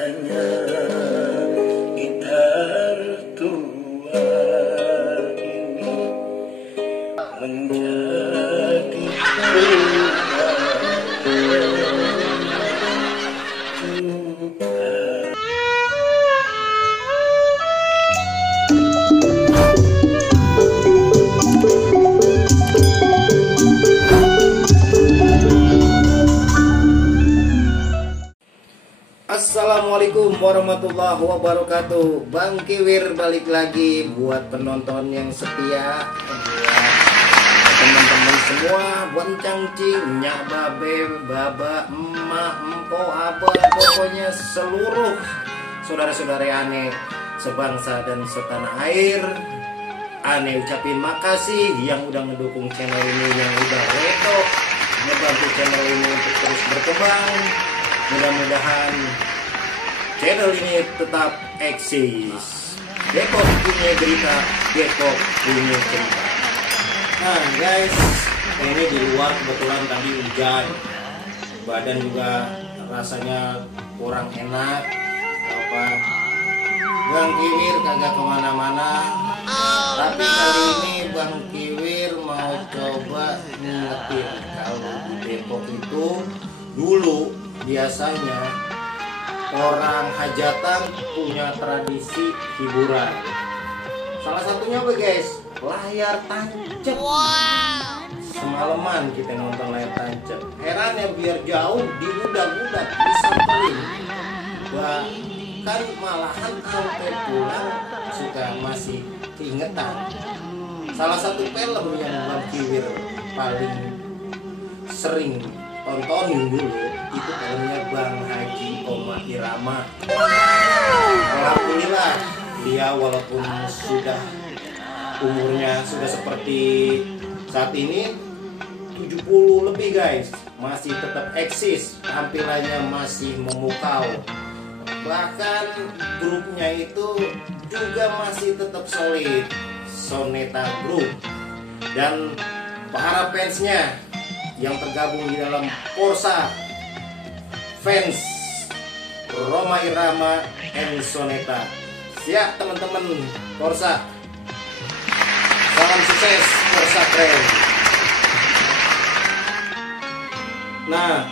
hanya gitar tua ini menjadi Assalamualaikum warahmatullahi wabarakatuh. Bang Kiwir balik lagi buat penonton yang setia, buat teman-teman semua, buat cangcing, nyak, babe, baba, emak, empo, abah, pokoknya seluruh saudara-saudari aneh sebangsa dan setanah air. Aneh ucapin makasih yang udah ngedukung channel ini, yang udah redo ngebantu channel ini untuk terus berkembang. Mudah-mudahan channel ini tetap eksis. Depok punya berita, Depok punya cerita. Nah guys, ini di luar kebetulan tadi hujan, badan juga rasanya kurang enak. Apa? Bang Kiwir kagak kemana-mana. Tapi kali ini Bang Kiwir mau coba ngingetin kalau di Depok itu dulu biasanya orang hajatan punya tradisi hiburan. Salah satunya apa guys? Layar tancap. Semalaman kita nonton layar tancap. Herannya biar jauh diudak-udak, disamperin. Bahkan malahan sampai pulang suka masih keingetan. Salah satu film yang Bang Kiwir paling sering tontonin dulu itu filmnya Bang Haji Rhoma Irama. Alhamdulillah dia walaupun sudah umurnya sudah seperti saat ini 70 lebih guys, masih tetap eksis, tampilannya masih memukau. Bahkan grupnya itu juga masih tetap solid, Soneta Group. Dan para fansnya yang tergabung di dalam Porsa Fans Rhoma Irama and Soneta. Siap teman-teman Porsa. Salam sukses Porsa keren. Nah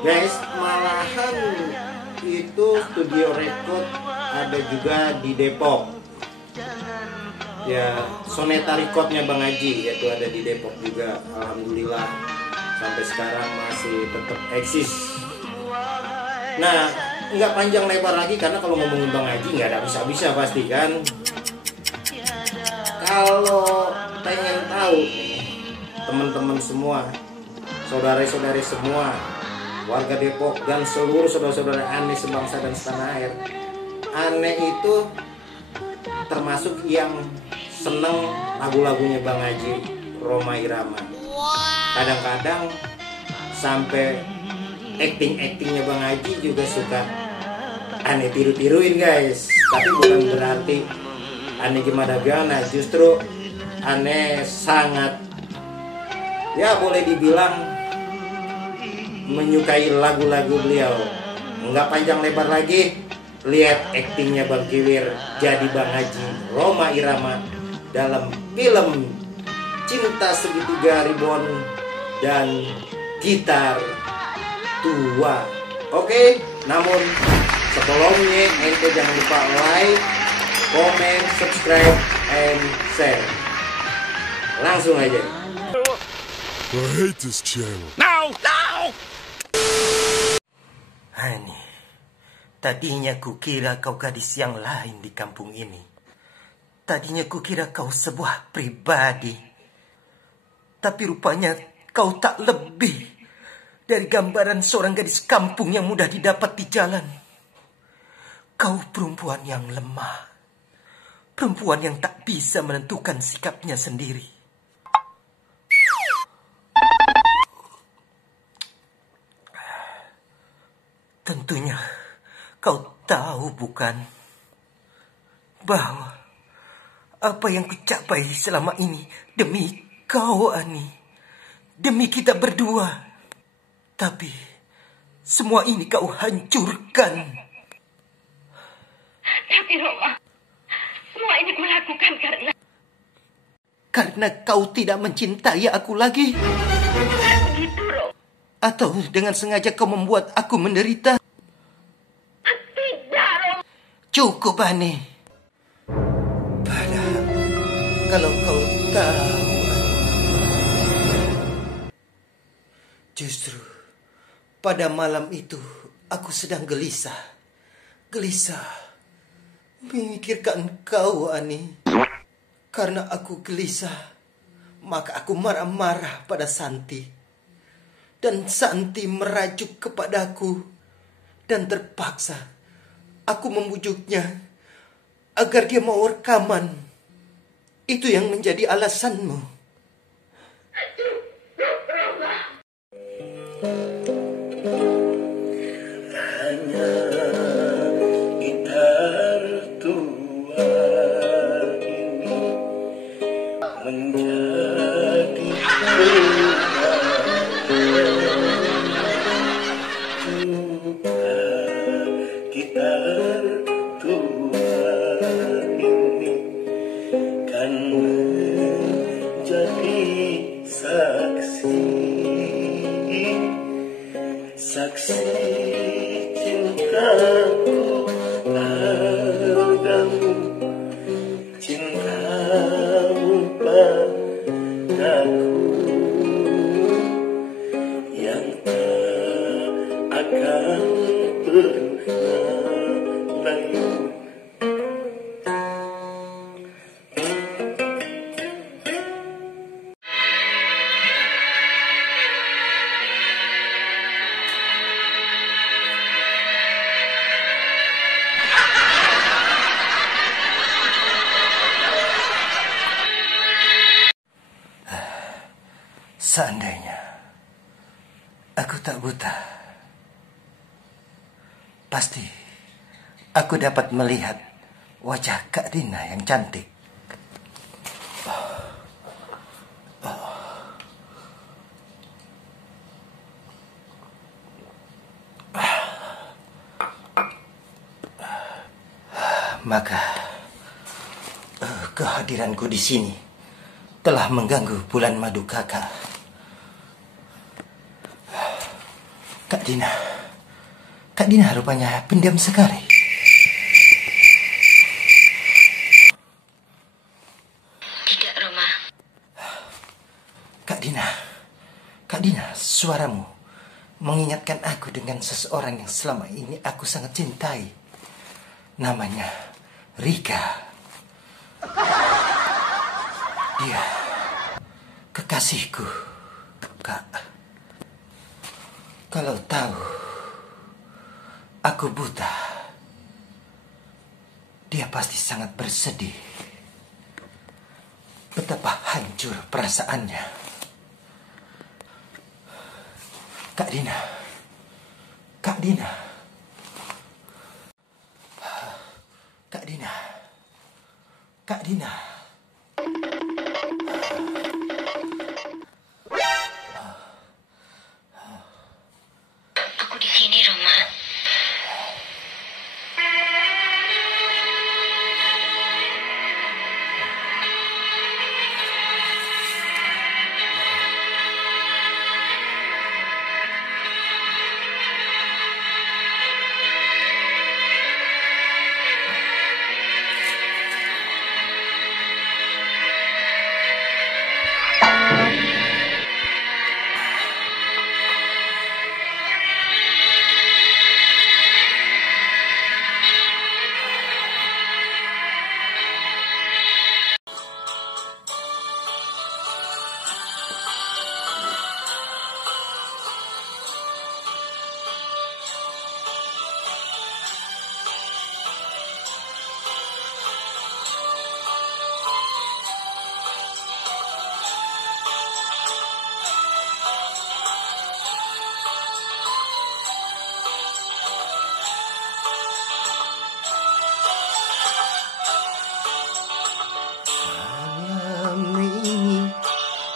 guys, malahan itu studio record ada juga di Depok. Ya, Soneta Recordnya Bang Haji yaitu ada di Depok juga. Alhamdulillah sampai sekarang masih tetap eksis. Nah, nggak panjang lebar lagi karena kalau ngomongin Bang Haji nggak ada bisa-bisa pasti kan. Kalau pengen tahu teman-teman semua, saudara-saudari semua, warga Depok dan seluruh saudara-saudara aneh sebangsa dan setanah air, aneh itu termasuk yang seneng lagu-lagunya Bang Haji Rhoma Irama. Kadang-kadang sampai acting-actingnya Bang Haji juga suka aneh tiru-tiruin guys. Tapi bukan berarti aneh gimana-gimana, justru aneh sangat, ya boleh dibilang menyukai lagu-lagu beliau. Nggak panjang lebar lagi, lihat aktingnya Bang Kiwir jadi Bang Haji Rhoma Irama dalam film Cinta Segitiga Ribon dan Gitar Tua. Oke, namun sebelumnya ente jangan lupa like, comment, subscribe, and share. Langsung aja. I hate this channel. No! Hani, tadinya kukira kau gadis yang lain di kampung ini. Tadinya kukira kau sebuah pribadi. Tapi rupanya kau tak lebih dari gambaran seorang gadis kampung yang mudah didapat di jalan. Kau perempuan yang lemah. Perempuan yang tak bisa menentukan sikapnya sendiri. Tentunya kau tahu bukan bahwa apa yang kucapai selama ini demi kau, Ani, demi kita berdua. Tapi semua ini kau hancurkan Tapi Roma, semua ini kulakukan karena kau tidak mencintai aku lagi. begitu, Roma. Atau dengan sengaja kau membuat aku menderita. Tidak, Roma. Cukup, Ani. Padahal kalau kau tahu, justru pada malam itu aku sedang gelisah memikirkan kau, Ani. Karena aku gelisah, maka aku marah-marah pada Santi. Dan Santi merajuk kepadaku. Dan terpaksa aku membujuknya agar dia mau rekaman. Itu yang menjadi alasanmu. Hanya gitar tua ini menjadi juga gitar tua ini kan menjadi saksi cintaku padamu, cintamu padaku yang tak akan pernah layu. Seandainya aku tak buta, pasti aku dapat melihat wajah Kak Dina yang cantik. Maka kehadiranku di sini telah mengganggu bulan madu kakak. Kak Dina rupanya pendiam sekali. Tidak, Roma. Kak Dina, suaramu mengingatkan aku dengan seseorang yang selama ini aku sangat cintai. Namanya Rika. Dia kekasihku, Kak. Kalau tahu aku buta, dia pasti sangat bersedih. Betapa hancur perasaannya. Kak Dina. Kak Dina. Aku di sini, Roma.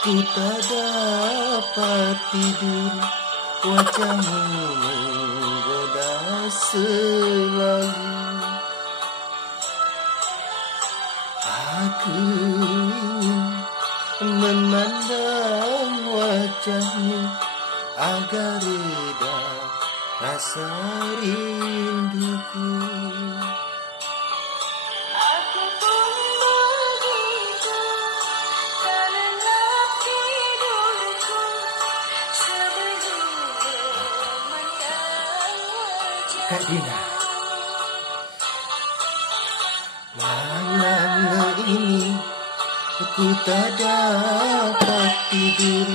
Ku tak dapat tidur, wajahmu menggoda selalu. Aku ingin memandang wajahmu agar reda rasa rinduku. Aku pun begitu, terlelap tidurku sebelum memandang wajahmu. Kak Dina, malam ini aku tak dapat tidur,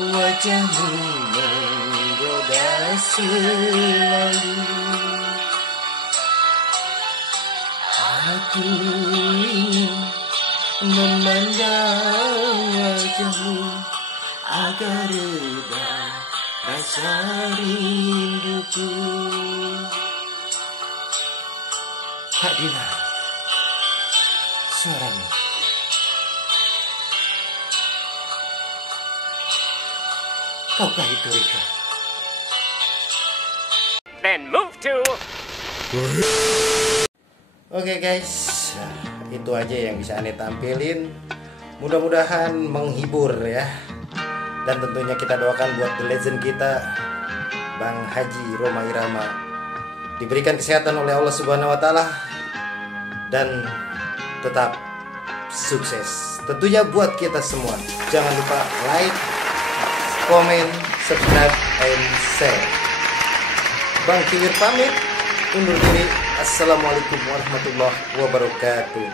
wajahmu menggoda selalu. Aku ingin memandang wajahmu agar reda rasa rinduku. Kak Dina, suaramu. Kaukah itu Rika? Then move to. Oke guys, itu aja yang bisa Ane tampilin. Mudah-mudahan menghibur ya. Dan tentunya kita doakan buat the legend kita, Bang Haji Rhoma Irama, diberikan kesehatan oleh Allah Subhanahu wa taala dan tetap sukses. Tentunya buat kita semua. Jangan lupa like, komen, subscribe, and share. Bang Kiwir pamit undur diri. Assalamualaikum warahmatullahi wabarakatuh.